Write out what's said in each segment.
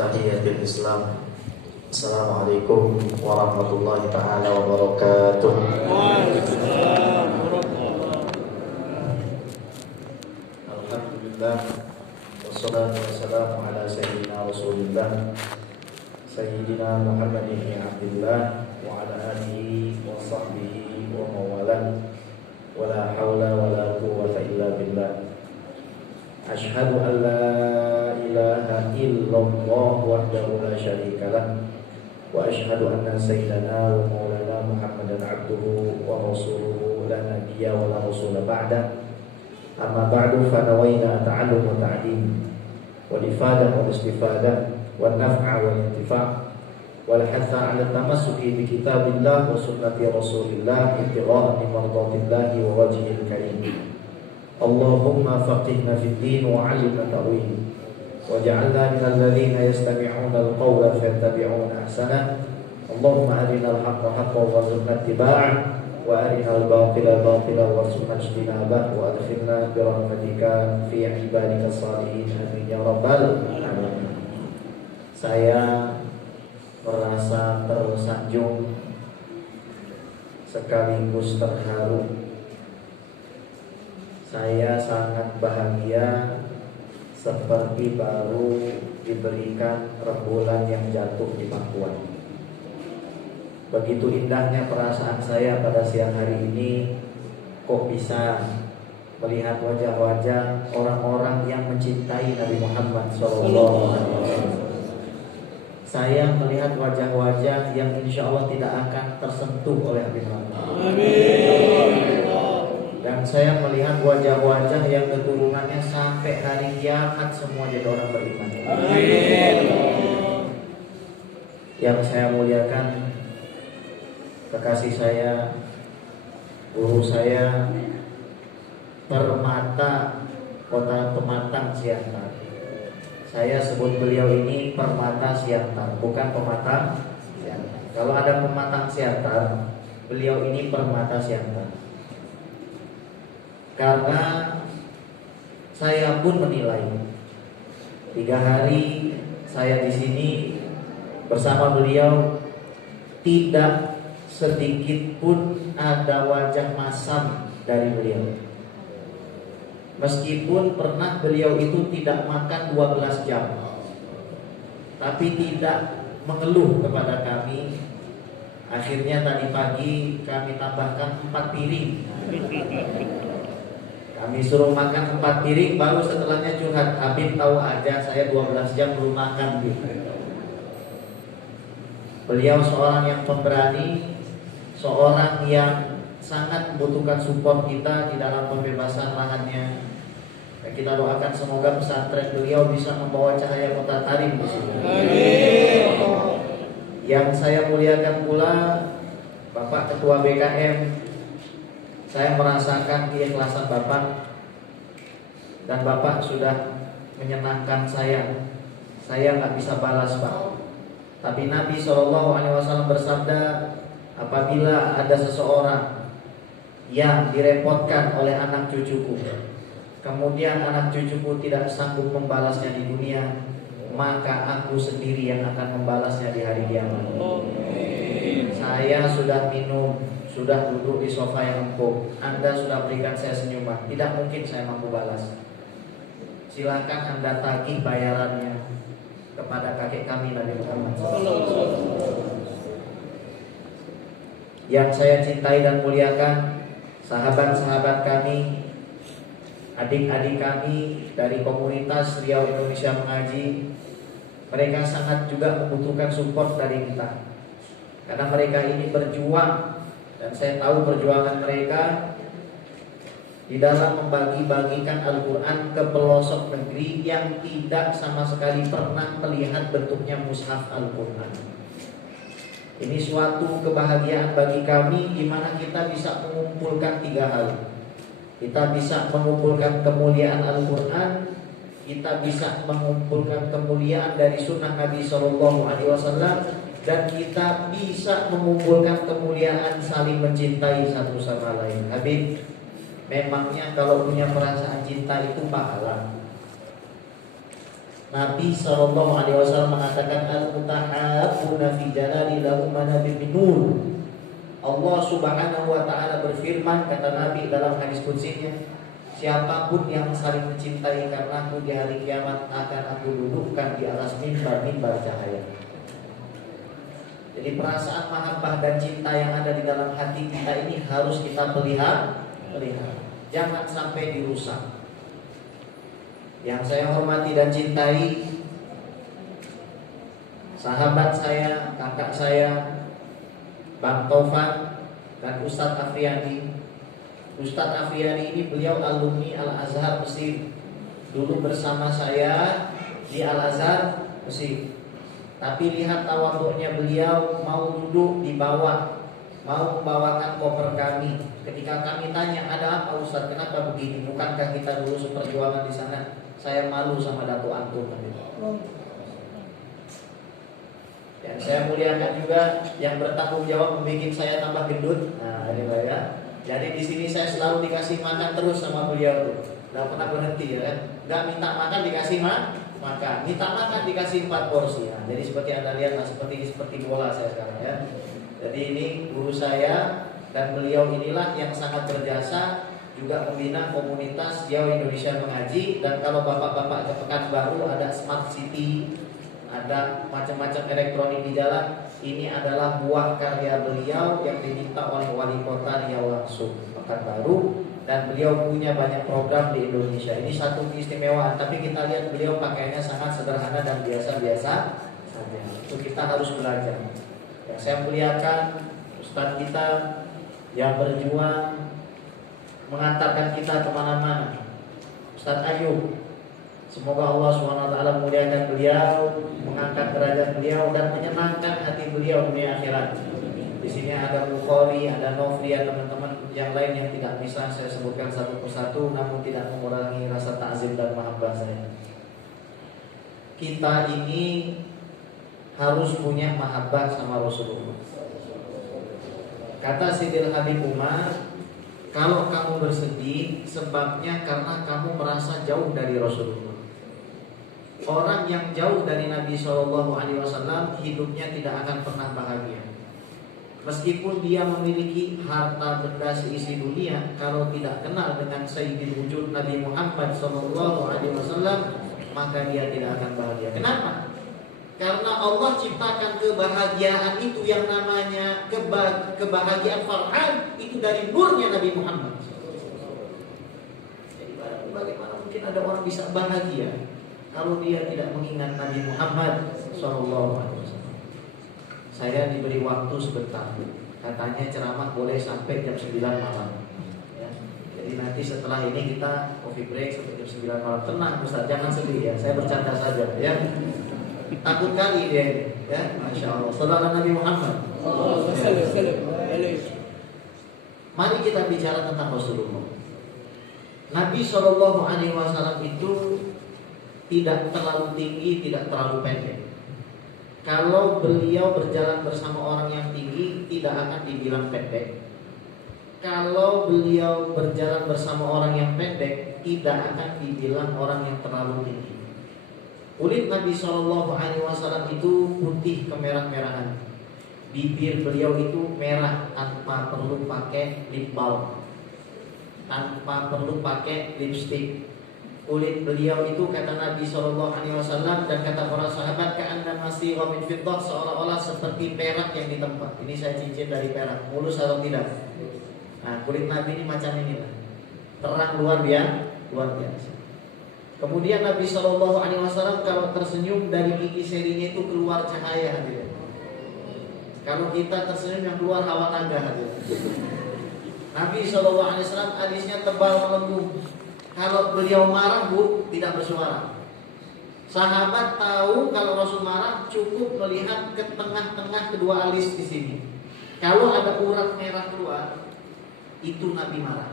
Tahiyatul Islam. Assalamualaikum warahmatullahi ta'ala wabarakatuh. Waalaikumsalam warahmatullahi. Alhamdulillah, wassalatu wassalamu ala sayyidina Rasulillah Sayyidina Muhammad ibn Abdullah wa ala alihi wa sahbihi wa mawalah, wa la hawla wa la quwwata illa billah. Ashhadu an la ilaha illallah wahdahu la syarika lah, wa ashhadu anna sayyidana wa maulana Muhammadan abduhu wa rasuluhu la nabiyya wa la rasula ba'da. Amma ba'du, fa nawayna ta'allum wa ta'lim wal ifadah wal istifadah wan naf'a wal intifa' wal hatha 'ala tamassuki bi kitabillah wa sunnati rasulillah ibtigha'a min mardatillahi wa wajhil karim. Allahumma faqihna fid din wa 'allimna ta'wil waj'alna minal ladzina yastami'una al-qawla fayattabi'una ahsana. Allahumma arinal haqqa haqqan warzuqna ittiba'ah wa arinal batila batilan warzuqna ijtinabah wa adkhilna bi rahmatika fi ibadika shalihin amin ya rabbal alamin. Saya merasa tersanjung sekaligus terharu. Saya sangat bahagia seperti baru diberikan rembulan yang jatuh di pangkuan. Begitu indahnya perasaan saya pada siang hari ini. Kok bisa melihat wajah-wajah orang-orang yang mencintai Nabi Muhammad SAW. Saya melihat wajah-wajah yang insya Allah tidak akan tersentuh oleh Nabi Muhammad. Amin. Dan saya melihat wajah-wajah yang keturunannya sampai hari kiamat semua jadi orang beriman. Amin. Yang saya muliakan, kekasih saya, guru saya, Permata Kota Pematang Siantar. Saya sebut beliau ini Permata Siantar, bukan Pematang Siantar. Kalau ada Pematang Siantar, beliau ini Permata Siantar. Karena saya pun menilai 3 hari saya di sini bersama beliau, tidak sedikit pun ada wajah masam dari beliau. Meskipun pernah beliau itu tidak makan 12 jam, tapi tidak mengeluh kepada kami. Akhirnya tadi pagi kami tambahkan 4 piring. Kami suruh makan 4 piring, baru setelahnya curhat, Habib tahu aja saya 12 jam belum makan. Beliau seorang yang pemberani, seorang yang sangat membutuhkan support kita di dalam pembebasan lahannya. Dan kita doakan semoga pesantren beliau bisa membawa cahaya mutatarim di sini. Amin. Yang saya muliakan pula Bapak Ketua BKM. Saya merasakan keikhlasan Bapak, dan Bapak sudah menyenangkan saya. Saya nggak bisa balas, Pak. Tapi Nabi SAW bersabda, apabila ada seseorang yang direpotkan oleh anak cucuku, kemudian anak cucuku tidak sanggup membalasnya di dunia, maka aku sendiri yang akan membalasnya di hari kiamat. Saya sudah minum, sudah duduk di sofa yang empuk, Anda sudah berikan saya senyuman, tidak mungkin saya mampu balas. Silakan Anda tagih bayarannya kepada kakek kami Nabi Muhammad. Yang saya cintai dan muliakan, sahabat-sahabat kami, adik-adik kami dari komunitas Riau Indonesia Mengaji, mereka sangat juga membutuhkan support dari kita, karena mereka ini berjuang. Dan saya tahu perjuangan mereka di dalam membagi-bagikan Al-Quran ke pelosok negeri yang tidak sama sekali pernah melihat bentuknya mushaf Al-Quran. Ini suatu kebahagiaan bagi kami, di mana kita bisa mengumpulkan 3 hal. Kita bisa mengumpulkan kemuliaan Al-Quran, kita bisa mengumpulkan kemuliaan dari sunnah Nabi SAW, dan kita bisa mengumpulkan kemuliaan saling mencintai satu sama lain. Habib, memangnya kalau punya perasaan cinta itu pahala? Nabi SAW mengatakan al-mutahabbuna fi jalali lahum manabir min nur. Allah Subhanahu wa taala berfirman, kata Nabi dalam hadis qudsinya, siapapun yang saling mencintai karenaku di hari kiamat akan aku dudukkan di atas mimbar cahaya. Jadi perasaan mahabbah dan cinta yang ada di dalam hati kita ini harus kita pelihara. Jangan sampai dirusak. Yang saya hormati dan cintai, sahabat saya, kakak saya, Bang Taufan dan Ustadz Afriyadi. Ustadz Afriyadi ini beliau alumni Al-Azhar Mesir. Dulu bersama saya di Al-Azhar Mesir. Tapi lihat tawadhu'nya beliau, mau duduk di bawah, mau membawakan koper kami. Ketika kami tanya, ada apa Ustadz, kenapa begini? Bukankah kita dulu seperjuangan di sana? Saya malu sama Datu Antum. Dan saya muliakan juga yang bertanggung jawab membuat saya tambah gendut. Nah, ini Pak ya. Jadi di sini saya selalu dikasih makan terus sama beliau tuh. Enggak pernah berhenti ya kan. Enggak minta makan dikasih makan. Minta makan dikasih 4 porsi. Nah, jadi seperti Anda lihat lah, seperti bola saya sekarang ya. Jadi ini guru saya dan beliau inilah yang sangat berjasa juga membina komunitas Jauh Indonesia Mengaji. Dan kalau bapak-bapak ke Pekanbaru ada Smart City, ada macam-macam elektronik di jalan. Ini adalah buah karya beliau yang diminta oleh wali kota Riau langsung Pekanbaru, dan beliau punya banyak program di Indonesia. Ini satu keistimewaan. Tapi kita lihat beliau pakaiannya sangat sederhana dan biasa-biasa saja. Itu kita harus belajar. Yang saya muliakan Ustadz kita yang berjuang mengantarkan kita kemana-mana, Ustadz Ayub. Semoga Allah SWT memuliakan beliau, mengangkat derajat beliau dan menyenangkan hati beliau dunia akhirat. Di sini ada Bukhari, ada Nofri, ada teman-teman yang lain yang tidak bisa saya sebutkan satu persatu, namun tidak mengurangi rasa ta'zim dan mahabbah saya. Kita ini harus punya mahabbah sama Rasulullah. Kata Sidil Habib Umar, kalau kamu bersedih, sebabnya karena kamu merasa jauh dari Rasulullah. Orang yang jauh dari Nabi SAW hidupnya tidak akan pernah bahagia. Meskipun dia memiliki harta benda seisi dunia, kalau tidak kenal dengan Sayyidil Wujud Nabi Muhammad SAW, maka dia tidak akan bahagia. Kenapa? Karena Allah ciptakan kebahagiaan itu yang namanya kebahagiaan farhan itu dari nurnya Nabi Muhammad. Jadi bagaimana mungkin ada orang bisa bahagia kalau dia tidak mengingat Nabi Muhammad SAW. Saya diberi waktu sebentar. Katanya ceramah boleh sampai jam 9 malam ya. Jadi nanti setelah ini kita coffee break sampai jam 9 malam. Tenang Ustaz, jangan sedih ya. Saya bercanda saja ya. Takut kali dia ya. Masya Allah. Sallallahu Nabi Muhammad. Mari kita bicara tentang Rasulullah. Nabi SAW itu tidak terlalu tinggi, tidak terlalu pendek. Kalau beliau berjalan bersama orang yang tinggi, tidak akan dibilang pendek. Kalau beliau berjalan bersama orang yang pendek, tidak akan dibilang orang yang terlalu tinggi. Kulit Nabi SAW itu putih kemerah-merahan. Bibir beliau itu merah tanpa perlu pakai lip balm, tanpa perlu pakai lipstick. Kulit beliau itu kata Nabi SAW dan kata para sahabat ka'anna masira min fiddah, seolah-olah seperti perak yang ditempa. Ini saya cincin dari perak, mulus atau tidak? Nah, kulit Nabi ini macam inilah, terang luar biasa. Kemudian Nabi SAW kalau tersenyum dari gigi serinya itu keluar cahaya hadirin. Kalau kita tersenyum yang keluar hawa naga hadirin. Nabi SAW alisnya tebal melengkung. Kalau beliau marah tidak bersuara. Sahabat tahu kalau Rasul marah cukup melihat ke tengah-tengah kedua alis di sini. Kalau ada urat merah keluar, itu Nabi marah.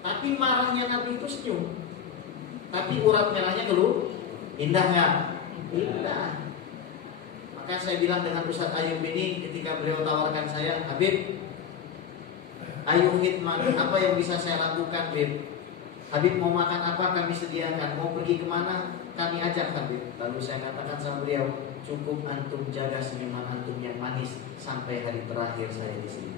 Tapi marahnya Nabi itu senyum. Tapi urat merahnya keluar. Indah nggak? Indah. Maka saya bilang dengan Ustaz Ayub ini ketika beliau tawarkan saya, Habib, ayo khidmat, apa yang bisa saya lakukan, Bib? Habib mau makan apa kami sediakan, mau pergi kemana kami ajak Habib. Lalu saya katakan sama beliau, cukup antum jaga senyuman antum yang manis sampai hari terakhir saya di sini.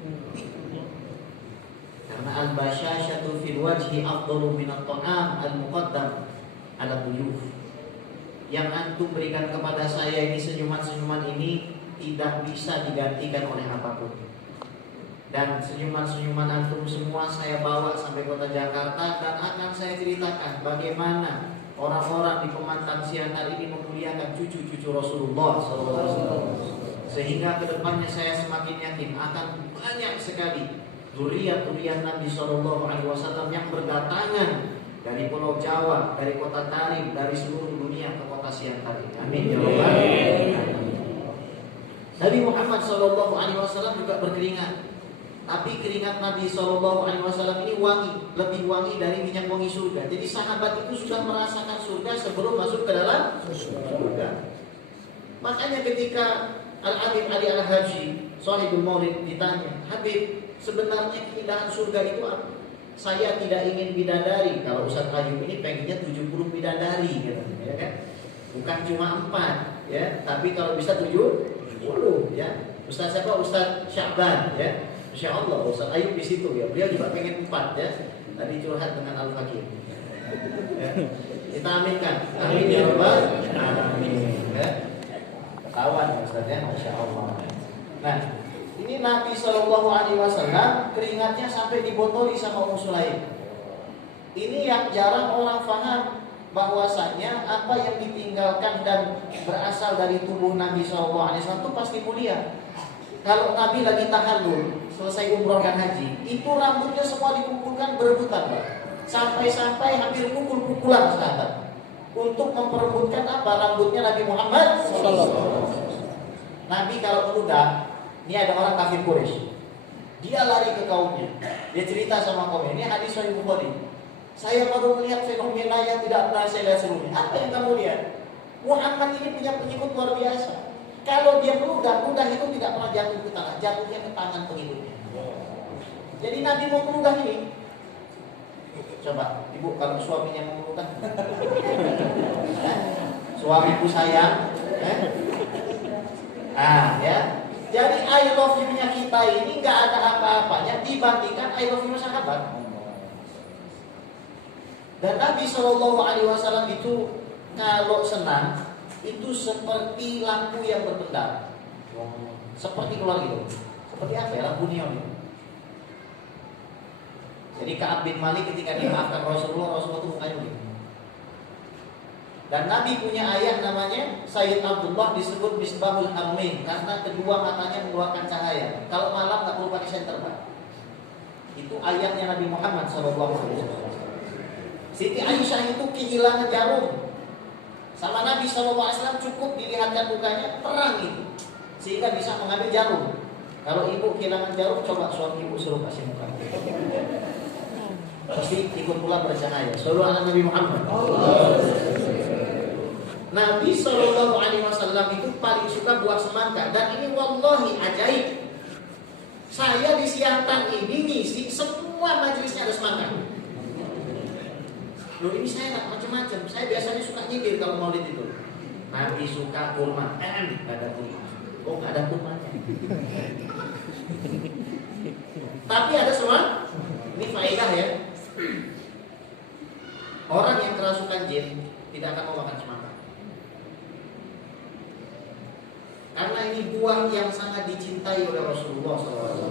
Karena al-basyashatu fil wajhi afdalu min at-ta'am al-muqaddam ala buyuf. Yang antum berikan kepada saya ini, senyuman-senyuman ini tidak bisa digantikan oleh apapun. Dan senyuman-senyuman antum semua saya bawa sampai kota Jakarta, dan akan saya ceritakan bagaimana orang-orang di Pemantang Siantar ini memuliakan cucu-cucu Rasulullah SAW. Sehingga kedepannya saya semakin yakin akan banyak sekali zuriat-zuriat Nabi SAW yang berdatangan dari Pulau Jawa, dari kota Tarim, dari seluruh dunia ke kota Siantar ini. Amin ya Rabbal alamin. Nabi Muhammad SAW juga berkeringat. Tapi keringat Nabi SAW ini wangi, lebih wangi dari minyak wangi surga. Jadi sahabat itu sudah merasakan surga sebelum masuk ke dalam surga. Makanya ketika Al-Habib Ali Al-Haji, Shahibul Maulid, ditanya, Habib, sebenarnya keindahan surga itu apa? Saya tidak ingin bidadari. Kalau Ustaz Ayub ini pengennya 70 bidadari, ya kan? Bukan cuma 4, ya. Tapi kalau bisa 70, ya. Ustaz siapa? Ustaz Sya'ban, ya. Insya Allah Ustaz Ayub di situ, ya. Beliau juga pengen 4, ya. Tadi curhat dengan Al-Fakir. Ya. Kita aminkan. Amin ya Rabbal alamin. Ya. Kawan Ustaz, ya. Masya Allah. Nah, ini Nabi SAW keringatnya sampai dibotoli sama Ummu Sulaim. Ini yang jarang orang paham, bahwasanya apa yang ditinggalkan dan berasal dari tubuh Nabi SAW itu pasti mulia. Kalau Nabi lagi tahallul, selesai umroh dan haji, itu rambutnya semua dikumpulkan berebutan, Pak. Sampai-sampai hampir pukul-pukulan sahabat untuk memperebutkan apa? Rambutnya Nabi Muhammad SAW. Nabi kalau meludah, ini ada orang kafir Quraisy, dia lari ke kaumnya, dia cerita sama kaumnya. Ini hadis Sahih Bukhari. Saya baru melihat fenomena yang tidak pernah saya lihat sebelumnya. Apa yang kamu lihat? Muhammad ini punya pengikut luar biasa. Kalau dia meludah itu tidak pernah jatuh ke tanah, jatuhnya ke tangan pengikutnya. Jadi Nabi mau meludah ini. Coba, ibu kalau suaminya mau meludah, suamiku sayang, ya. Jadi I love you-nya kita ini nggak ada apa-apanya dibandingkan I love you sahabat. Dan Nabi SAW itu kalau senang itu seperti lampu yang berpendar, seperti keluar gitu. Seperti apa ya, lampu neon itu. Jadi Ka'ab bin Malik ketika dimaafkan Rasulullah itu mukanya gitu. Dan Nabi punya ayah namanya Sayyid Abdullah, disebut Misbahul Harmain karena kedua matanya mengeluarkan cahaya. Kalau malam nggak perlu pakai senter, Pak. Itu ayahnya Nabi Muhammad SAW. Siti Aisyah itu kehilangan jarum. Sama Nabi SAW cukup dilihatkan mukanya terang itu, sehingga bisa mengambil jarum. Kalau ibu kehilangan jarum, coba suami ibu suruh kasih muka, pasti ikut pula bercahaya. Sallallahu alaihi Nabi Muhammad. Nabi SAW itu paling suka buah semangka. Dan ini wallahi ajaib, saya di Siantar ini ngisi semua majelisnya ada semangka. Loh, ini saya nggak macam-macam. Saya biasanya suka nyindir kalau maulid itu. Nabi suka kurma, nggak ada kurma. Oh, nggak ada kurmanya. Tapi ada semua. Ini faedah ya. Orang yang kerasukan jin tidak akan mau makan semangka. Karena ini buah yang sangat dicintai oleh Rasulullah SAW.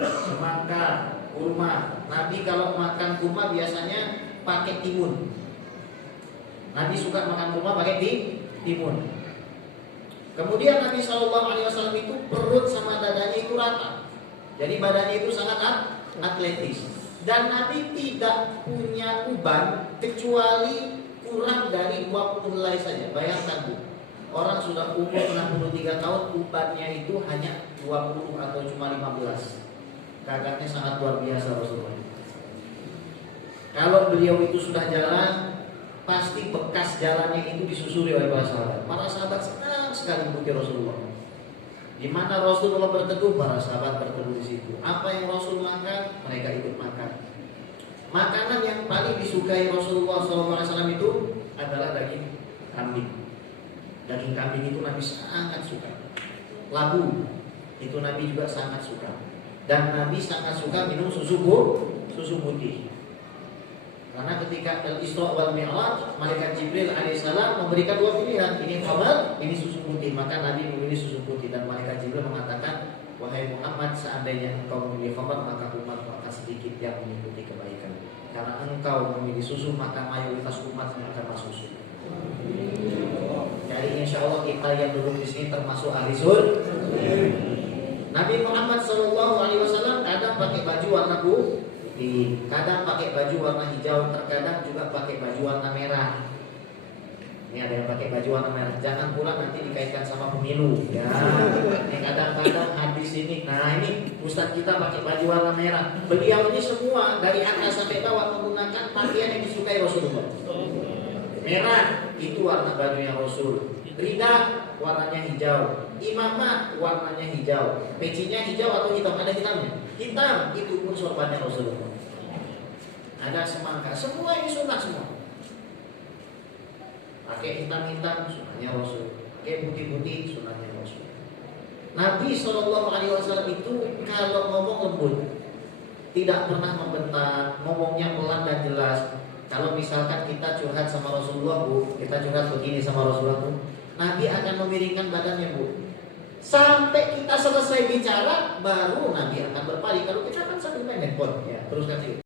Semangka, kurma. Nabi kalau makan kurma biasanya pakai timun. Nabi suka makan kurma pakai timun. Kemudian Nabi SAW itu perut sama dadanya itu rata. Jadi badannya itu sangat atletis. Dan Nabi tidak punya uban kecuali kurang dari 20 helai saja. Bayangkan Bu, orang sudah umur 63 tahun, ubannya itu hanya 20 atau cuma 15. Gagaknya sangat luar biasa Rasulullah. Kalau beliau itu sudah jalan, pasti bekas jalannya itu disusuri oleh para sahabat. Para sahabat senang sekali mengikuti Rasulullah. Di mana Rasulullah berteduh, para sahabat berteduh di situ. Apa yang Rasul makan, mereka ikut makan. Makanan yang paling disukai Rasulullah SAW itu adalah daging kambing. Daging kambing itu Nabi sangat suka. Labu itu Nabi juga sangat suka. Dan Nabi sangat suka minum susu putih. Karena ketika Al-Isra wal Mi'raj, malaikat Jibril alaihissalam memberikan dua pilihan, ini khamar, ini susu putih. Maka Nabi memilih susu putih dan malaikat Jibril mengatakan, wahai Muhammad, seandainya engkau memilih khamar, maka umat akan sedikit yang mengikuti kebaikan. Karena engkau memilih susu, maka mayoritas umat akan masuk susu. Jadi insya Allah kita yang duduk di sini termasuk ahli surga. Nabi Muhammad SAW kadang pakai baju warna putih, kadang pakai baju warna hijau, terkadang juga pakai baju warna merah. Ini ada yang pakai baju warna merah. Jangan pula nanti dikaitkan sama pemilu. Ya, ini kadang-kadang habis ini. Nah ini Ustadz kita pakai baju warna merah. Beliau ini semua dari atas sampai bawah menggunakan pakaian yang disukai Rasulullah. Merah itu warna bajunya Rasul. Rida warnanya hijau. Imamah warnanya hijau. Pecinya hijau atau hitam? Ada hitamnya? Hitam itu pun sorbannya Rasulullah. Ada semangka. Semua ini sunnah semua. Pakai hitam-hitam sunnahnya Rasul. Pakai putih-putih sunnahnya Rasul. Nabi SAW itu kalau ngomong lembut, tidak pernah membentak, ngomongnya pelan dan jelas. Kalau misalkan kita curhat sama Rasulullah, Bu, kita curhat begini sama Rasulullah, Bu, Nabi akan memiringkan badannya, Bu. Sampai kita selesai bicara, baru Nabi akan berpaling. Kalau kita kan sambil main handphone, ya, teruskan sih.